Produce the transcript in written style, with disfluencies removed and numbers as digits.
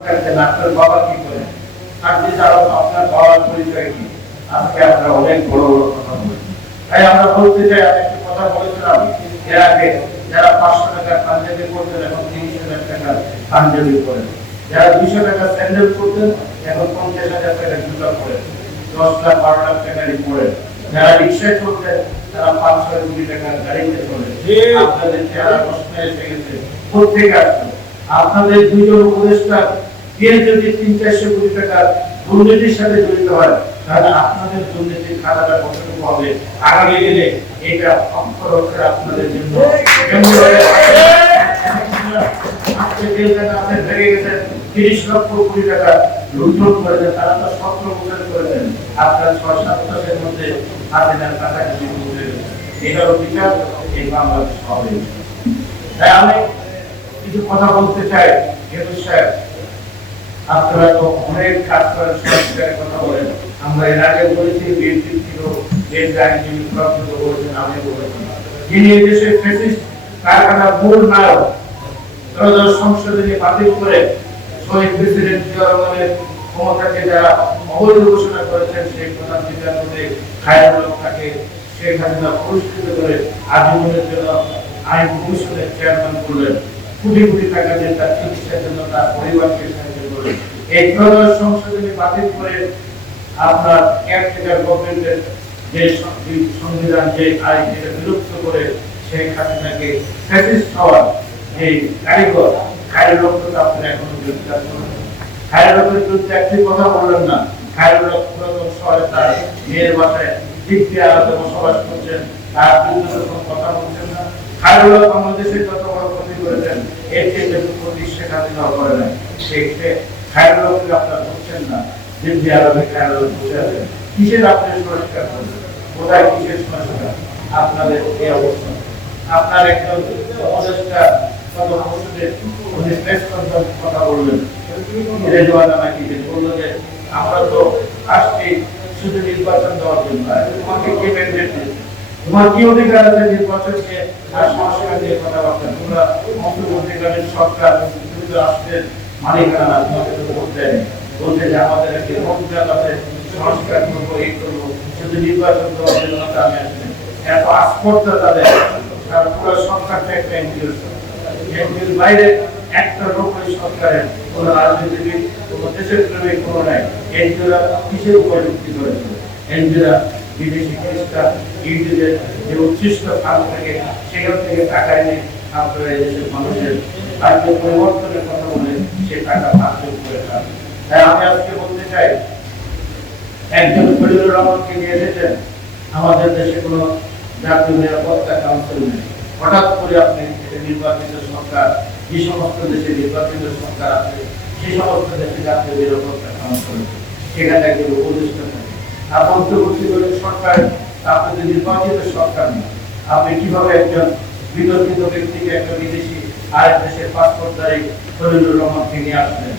আপনার বাবা কি করেন, আপনি ছাড়াও আপনার বাবার পরিচয় কি? আজকে আমরা অনেক বড় বড় কথা বলি। তাই আমরা বলতে চাই, আমি একটা কথা বলেছিলাম এর আগে, যারা 500 টাকার পাঞ্জাবি পরতেন এখন 30,000 টাকার পাঞ্জাবি পরেন, যারা 200 টাকার স্যান্ডেল পরতেন এখন 50,000 টাকার জুতা পরেন, 10 লাখ 12 লাখ টাকারই পরেন, যারা রিক্সায় চলতেন তারা 5-6 কোটি টাকার গাড়িতে চলেন। আপনাদের চেহারা প্রশ্ন এসে গেছে কোথেকে আসছে? আপনাদের দুইজন উপদেষ্টা কে যদি 300-400 কোটি টাকার দুর্নীতির সাথে জড়িত হয়, তাহলে আপনাদের দুর্নীতির খাতাটা কতটুকু হবে আগামী দিনে, এটা অক্ষর অক্ষরে আপনাদের জন্য আজকে যে টাকা ভেঙে গেছেন 30 লক্ষ কোটি টাকা লুণ্ঠন করেছেন, তারা তো 17 বছর করেছেন, আপনার 6-7 মাসের মধ্যে হাসিনার টাকা কিছু বুঝে গেছে। এটারও বিচার এই বাংলাদেশ হবে। তাই আমি কিছু কথা বলতে চাই। যেহেতু স্যার আপনারা তো অনেক কাজ করেন, সংস্কারের কথা বলেন, আমরা এর আগে বলেছি বিএনপি ছিল এর আইনজীবী প্রকৃত বলেছেন, আমি বলেছি যিনি এই দেশের ফ্যাসিস্ট কারখানার মূল নায়ক, ত্রয়োদশ সংশোধনী বাতিল করে শহীদ প্রেসিডেন্ট জিয়া রহমানের ক্ষমতাকে যারা অবৈধ ঘোষণা করেছেন, সেই প্রধান বিচারপতি খায়রুল হককে শেখ হাসিনা পুরস্কৃত করে আজীবনের জন্য আইন কমিশনের চেয়ারম্যান করলেন, কোটি কোটি টাকা দিয়ে তার চিকিৎসার জন্য তার পরিবারকে সাহায্য করলেন। এই ত্রয়োদশ সংশোধনী বাতিল করে আপনার কেয়ারটেকার গভর্নমেন্টের যে সংবিধান, যে আইন, যেটা বিলুপ্ত করে শেখ হাসিনাকে ফ্যাসিস্ট হওয়ার যে কারিগর খায়রুল হককে আপনারা এখনো গ্রেফতার করেন। খায়রুল হকের বিরুদ্ধে একটি কথা বললেন না। খায়রুল হক পুরাতন শহরে তার মেয়ের বাসায় দিব্যি আলাদা বসবাস করছেন, তার বিরুদ্ধে কোনো কথা বলছেন না। খায়রুল হক বাংলাদেশের যত বড় ক্ষতি করেছেন এর চেয়ে বেশি ক্ষতি শেখ হাসিনা করে নাই। খায়রুল হককে আপনারা বলছেন না, দিব্যি আলাদা খায়রুল হক বসে আছেন। কিসের আপনার সংস্কার করবেন? কোথায় কিসের সংস্কার? আপনাদের এই অবস্থা। আপনার একজন উপদেষ্টা কত বছরে উনি প্রেস কনফারেন্স কথা বললেন, রেজওয়ানা নাকি বললো যে আমরা তো আসছি শুধু নির্বাচন দেওয়ার জন্য, তোমাকে কে ম্যান্ডেট দিয়েছে? তোমার কি অধিকার আছে নির্বাচনকে আর সংস্কার নিয়ে কথাবার্তা? তোমরা অন্তর্বর্তীকালীন সরকার, তুমি তো রাষ্ট্রের মালিকানা না, তোমাকে তো ভোট দেয়নি। বলছে যে আমাদের একটি ভোটদান আছে, সংস্কার করবো, এই করবো, শুধু নির্বাচন দেওয়ার জন্য আমি আসছি। এত আস্পর্ধা তাদের, আর পুরো সরকারটা একটা এনজিও, এনজিওর বাইরে একটা লোক ওই সরকারের কোন রাজনীতিবিদ, কোন দেশের প্রেমিক কোনো নাই। এনজিওরা কিসের উপর ভিত্তি করেছে? এনজিওরা বিদেশি খ্রিস্টান ইউটিউবের যে উচ্ছিষ্ট ফান্ড থেকে সেখান থেকে টাকা এনে আপনারা এই দেশের মানুষের রাজ্য পরিবর্তনের কথা বলে সে টাকা ভাগ করে খান। তাই আমি আজকে বলতে চাই, একজন খলিলুর রহমানকে নিয়ে এসেছেন, আমাদের দেশে কোনো জাতীয় নিরাপত্তা কাউন্সিল নেই। হঠাৎ করে আপনি নির্বাচিত সরকার, যে সমস্ত দেশে নির্বাচিত সরকার আছে সেই সমস্ত দেশে জাতীয় নিরাপত্তা কাউন্সিল, সেখানে একজন উপদেষ্টা থাকে। আর অন্তর্বর্তীকালীন সরকার, আপনাদের নির্বাচিত সরকার নেই, আপনি কিভাবে একজন বিতর্কিত ব্যক্তিকে, একটা বিদেশি আরেক দেশের পাসপোর্টধারী খলিলুর রহমানকে নিয়ে আসলেন?